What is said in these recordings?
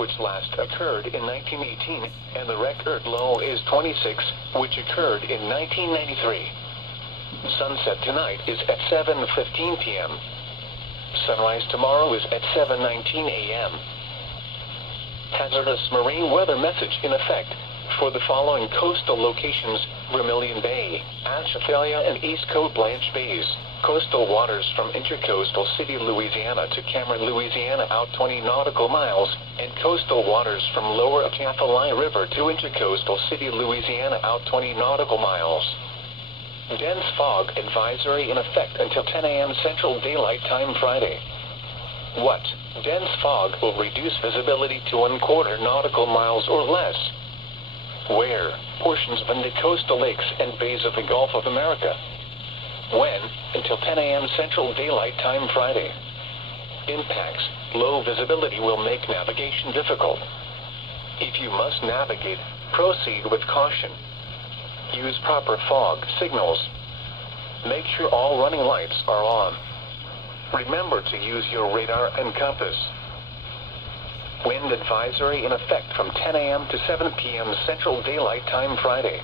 which last occurred in 1918, and the record low is 26, which occurred in 1993. Sunset tonight is at 7:15 p.m. Sunrise tomorrow is at 7:19 a.m. Hazardous marine weather message in effect for the following coastal locations: Vermilion Bay, Atchafalaya and East Coast Blanche Bays. Coastal waters from Intercoastal City, Louisiana to Cameron, Louisiana out 20 nautical miles, and coastal waters from Lower Atchafalaya River to Intercoastal City, Louisiana out 20 nautical miles. Dense fog advisory in effect until 10 a.m. Central Daylight Time Friday. What? Dense fog will reduce visibility to 1/4 nautical miles or less. Where? Portions of the coastal lakes and bays of the Gulf of America. When? Until 10 a.m. Central Daylight Time Friday. Impacts. Low visibility will make navigation difficult. If you must navigate, proceed with caution. Use proper fog signals. Make sure all running lights are on. Remember to use your radar and compass. Wind advisory in effect from 10 a.m. to 7 p.m. Central Daylight Time Friday.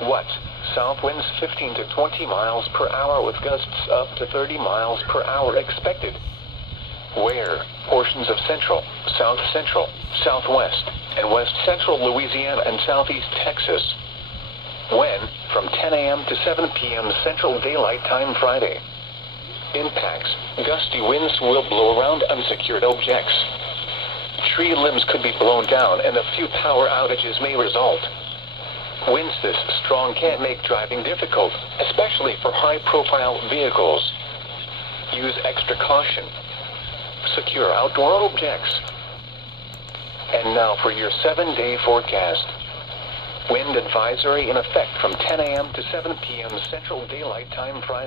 What? South winds 15 to 20 miles per hour with gusts up to 30 miles per hour expected. Where? Portions of central, south central, southwest, and west central Louisiana and southeast Texas. When? From 10 a.m. to 7 p.m. Central Daylight Time Friday. Impacts. Gusty winds will blow around unsecured objects. Tree limbs could be blown down and a few power outages may result. Winds this strong can make driving difficult, especially for high-profile vehicles. Use extra caution. Secure outdoor objects. And now for your 7-day forecast. Wind advisory in effect from 10 a.m. to 7 p.m. Central Daylight Time Friday.